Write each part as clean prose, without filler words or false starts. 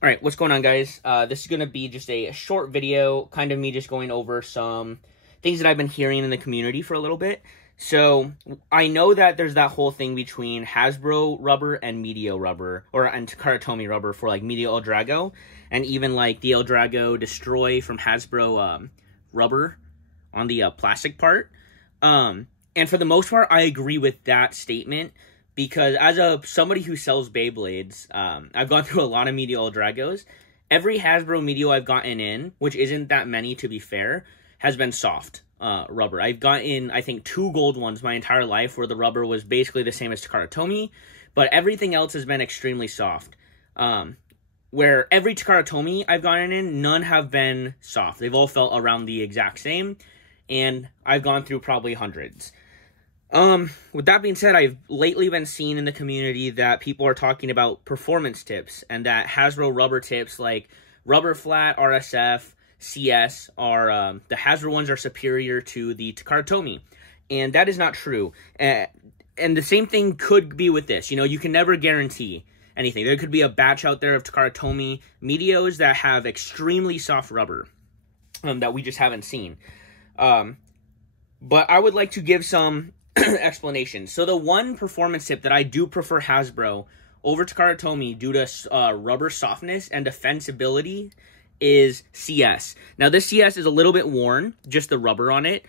Alright, what's going on, guys? This is going to be just a short video, kind of me just going over some things that I've been hearing in the community for a little bit. So, I know that there's that whole thing between Hasbro rubber and Medio rubber, and Takara Tomy rubber for, like, Medio El Drago, and even, like, the El Drago Destroy from Hasbro rubber on the plastic part. And for the most part, I agree with that statement. Because as somebody who sells Beyblades, I've gone through a lot of Medio El Dragos. Every Hasbro Medio I've gotten in, which isn't that many to be fair, has been soft rubber. I've gotten, I think, 2 gold ones my entire life where the rubber was basically the same as Takara Tomy, but everything else has been extremely soft. Where every Takara Tomy I've gotten in, none have been soft. They've all felt around the exact same, and I've gone through probably hundreds. With that being said, I've lately been seeing in the community that people are talking about performance tips, and that Hasbro rubber tips like Rubber Flat, RSF, CS are, the Hasbro ones are superior to the Takara Tomy, and that is not true. And the same thing could be with this. You know, you can never guarantee anything. There could be a batch out there of Takara Tomy Medios that have extremely soft rubber, that we just haven't seen. But I would like to give some explanation. So the one performance tip that I do prefer Hasbro over Takara Tomy due to rubber softness and defensibility is CS. Now this CS is a little bit worn, just the rubber on it.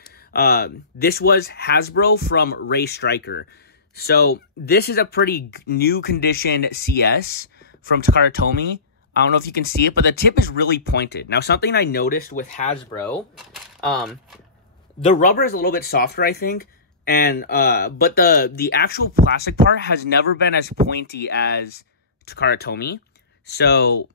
This was Hasbro from Ray Striker. So this is a pretty new condition CS from Takara Tomy. I don't know if you can see it, but the tip is really pointed. Now something I noticed with Hasbro, the rubber is a little bit softer, I think. And, but the actual plastic part has never been as pointy as Takara Tomy. So,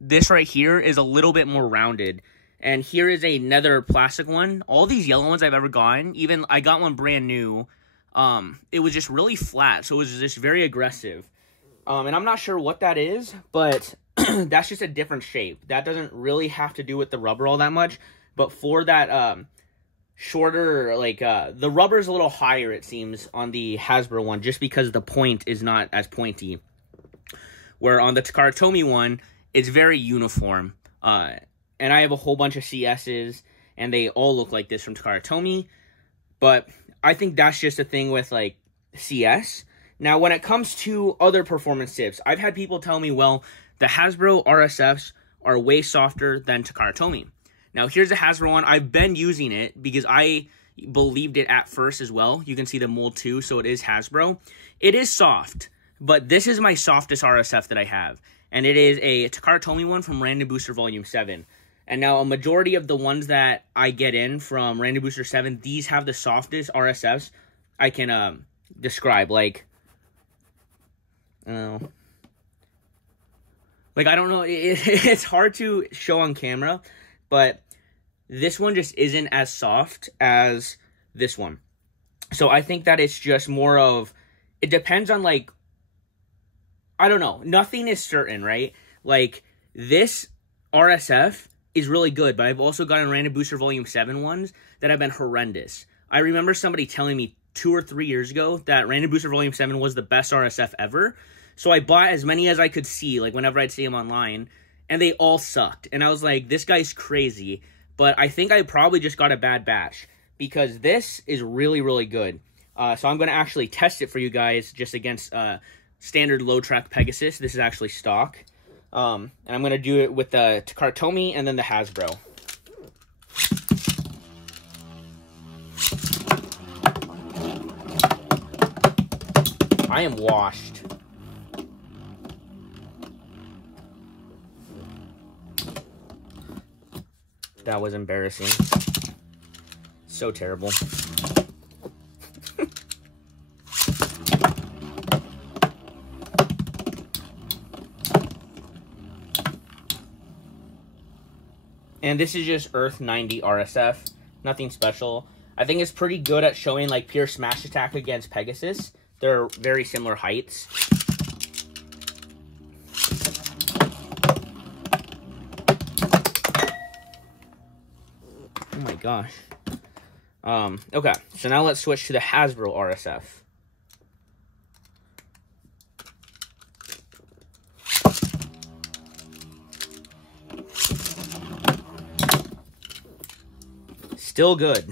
this right here is a little bit more rounded. And here is another plastic one. All these yellow ones I've ever gotten, even I got one brand new, it was just really flat. So, it was just very aggressive. And I'm not sure what that is, but that's just a different shape. That doesn't really have to do with the rubber all that much. But for that, shorter, like, the rubber is a little higher, it seems, on the Hasbro one, just because the point is not as pointy. Where on the Takara Tomy one, it's very uniform. And I have a whole bunch of CSs, and they all look like this from Takara Tomy. But I think that's just a thing with, like, CS. Now, when it comes to other performance tips, I've had people tell me, well, the Hasbro RSFs are way softer than Takara Tomy. Now, here's a Hasbro one. I've been using it because I believed it at first as well. You can see the mold too, so it is Hasbro. It is soft, but this is my softest RSF that I have. And it is a Takara Tomy one from Random Booster Volume 7. And now, a majority of the ones that I get in from Random Booster 7, these have the softest RSFs I can describe. Like, I don't know. It's hard to show on camera, but this one just isn't as soft as this one. So I think that it's just more of, it depends on, like, I don't know. Nothing is certain, right? Like, this RSF is really good, but I've also gotten Random Booster Volume 7 ones that have been horrendous. I remember somebody telling me 2 or 3 years ago that Random Booster Volume 7 was the best RSF ever. So I bought as many as I could see, like, whenever I'd see them online, and they all sucked. And I was like, this guy's crazy. But I think I probably just got a bad batch, because this is really, really good. So I'm going to actually test it for you guys just against standard low track Pegasus. This is actually stock. And I'm going to do it with the Takara Tomy and then the Hasbro. I am washed. That was embarrassing. So terrible. And this is just Earth 90 RSF. Nothing special. I think it's pretty good at showing, like, pure smash attack against Pegasus. They're very similar heights. Oh my gosh. Okay, so now let's switch to the Hasbro RSF. still good.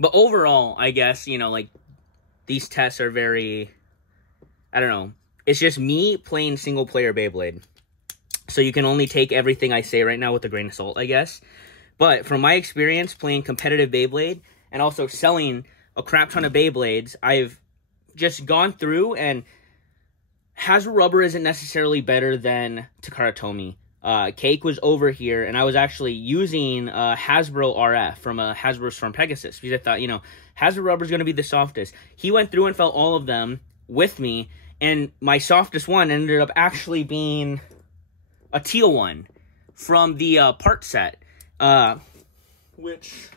But overall, I guess, you know, like, these tests are very, I don't know, it's just me playing single-player Beyblade. So you can only take everything I say right now with a grain of salt, I guess. But from my experience playing competitive Beyblade, and also selling a crap ton of Beyblades, I've just gone through, and Hasbro rubber isn't necessarily better than Takara Tomy. Cake was over here, and I was actually using Hasbro RF from Hasbro's from Pegasus, because I thought, you know, Hasbro rubber is going to be the softest. He went through and felt all of them with me, and my softest one ended up actually being a teal one from the part set, which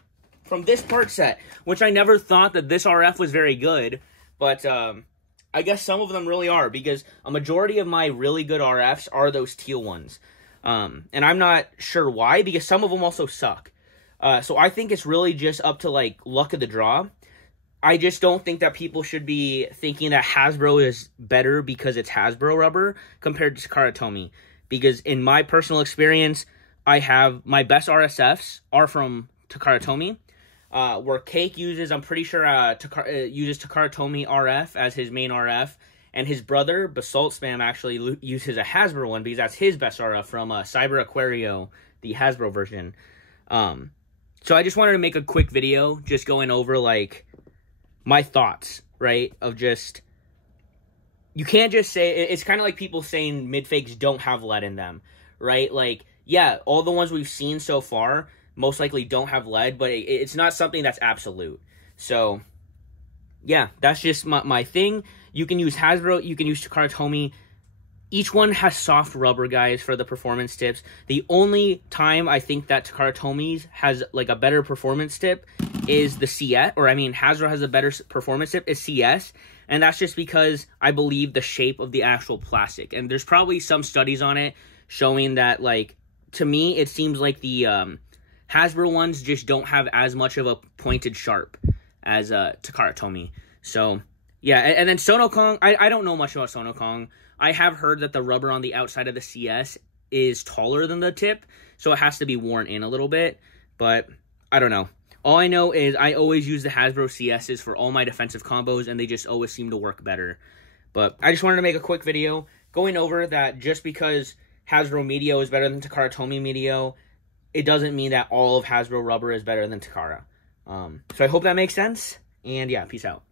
I never thought that this RF was very good, but I guess some of them really are, because a majority of my really good RFs are those teal ones. And I'm not sure why, because some of them also suck. So I think it's really just up to, like, luck of the draw. I just don't think that people should be thinking that Hasbro is better because it's Hasbro rubber compared to Takara Tomy. Because in my personal experience, I have my best RSFs are from Takara Tomy. Where Cake uses, I'm pretty sure, uses Takara Tomy RF as his main RF. And his brother, Basalt Spam, actually uses a Hasbro one because that's his best RF from Cyber Aquario, the Hasbro version. So I just wanted to make a quick video just going over, like, my thoughts, right? Of just, you can't just say, it's kind of like people saying mid-fakes don't have lead in them, right? Like, yeah, all the ones we've seen so far most likely don't have lead, but it's not something that's absolute. So, yeah, that's just my thing. You can use Hasbro, you can use Takara Tomy. Each one has soft rubber, guys, for the performance tips. The only time I think that Takara Tomy's has, like, a better performance tip is the CS, or I mean, Hasbro has a better performance tip is CS, and that's just because I believe the shape of the actual plastic. And there's probably some studies on it showing that, like, to me, it seems like the Hasbro ones just don't have as much of a pointed sharp as Takara Tomy. So, yeah, and then Sonokong, I don't know much about Sonokong. I have heard that the rubber on the outside of the CS is taller than the tip, so it has to be worn in a little bit, but I don't know. All I know is I always use the Hasbro CSs for all my defensive combos, and they just always seem to work better. But I just wanted to make a quick video going over that just because Hasbro Medio is better than Takara Tomy Medio, it doesn't mean that all of Hasbro rubber is better than Takara. So I hope that makes sense, and yeah, peace out.